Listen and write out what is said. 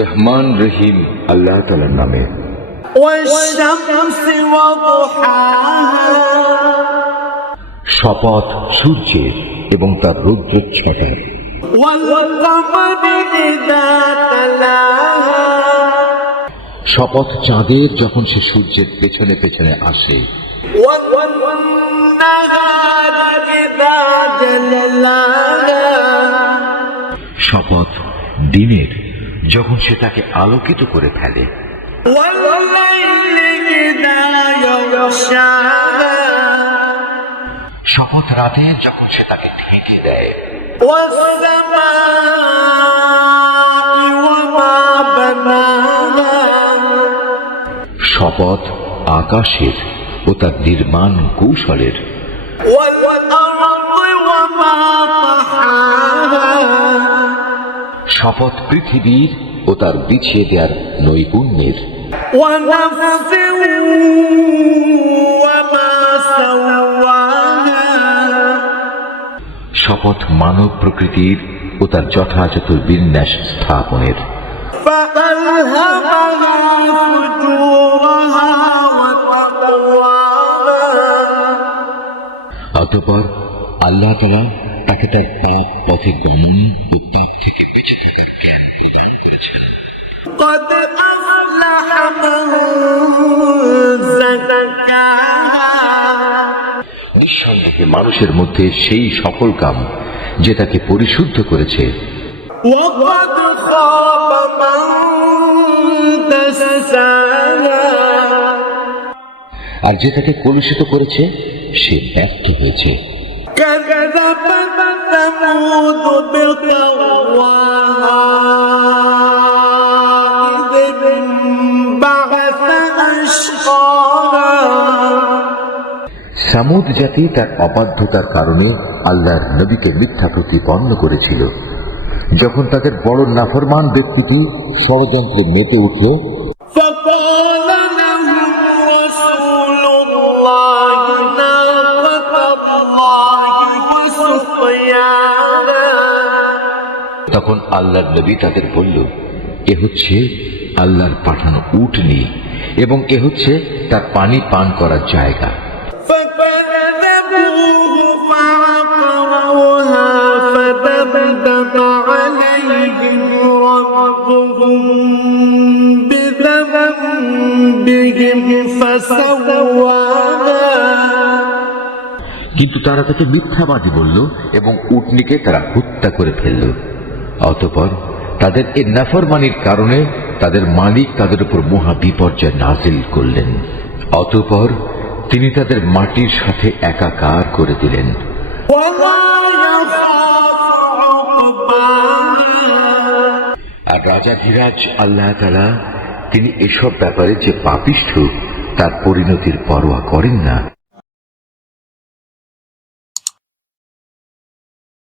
রহমান রহিম আল্লাহ তালার নামে শপথ সূর্যের এবং তার রৌদ্র শপথ চাঁদের যখন সে সূর্যের পেছনে পেছনে আসে শপথ দিনের যখন সে তাকে আলোকিত করে ফেলে শপথ রাতে যখন সে তাকে ঢেকে দেয় শপথ আকাশের ও তার নির্মাণ কৌশলের শপথ পৃথিবীর ও তার বিছিয়ে দেওয়ার নৈপুণ্যের শপথ মানব প্রকৃতির ও তার যথাযথ বিন্যাস স্থাপনের অতপর আল্লাহ তালা তাকে তার পাপ পথে গমন ও قد أفلح من زكاها নিঃসন্দেহে মানুষের মধ্যে সেই সফল কাম যে তাকে পরিশুদ্ধ করেছে وقد خاب من دساها আর যে তাকে কলুষিত করেছে সে ব্যর্থ হয়েছে كذبت ثمود بطغواها সামুদ জাতি তার অবাধ্যতার কারণে আল্লাহর নবীকে মিথ্যা প্রতিপন্ন করেছিল যখন তাদের বড় নাফরমান ব্যক্তিটি ষড়যন্ত্রে মেতে উঠল তখন আল্লাহর নবী তাদের বলল এ হচ্ছে আল্লাহর পাঠানো উঠ নিয়ে এবং এ হচ্ছে তার পানি পান করার জায়গা কিন্তু তারা তাকে মিথ্যাবাদী বলল এবং উটনিকে তারা হত্যা করে ফেলল অতপর তাদের এ নাফরমানির কারণে তাদের মালিক তাদের উপর মহা বিপর্যয় নাজিল করলেন অতপর তিনি তাদের মাটির সাথে একাকার করে দিলেন আর রাজা ধীরাজ আল্লাহ তিনি এসব ব্যাপারে যে পাপিষ্ঠ তার পরিণতির পরোয়া করেন না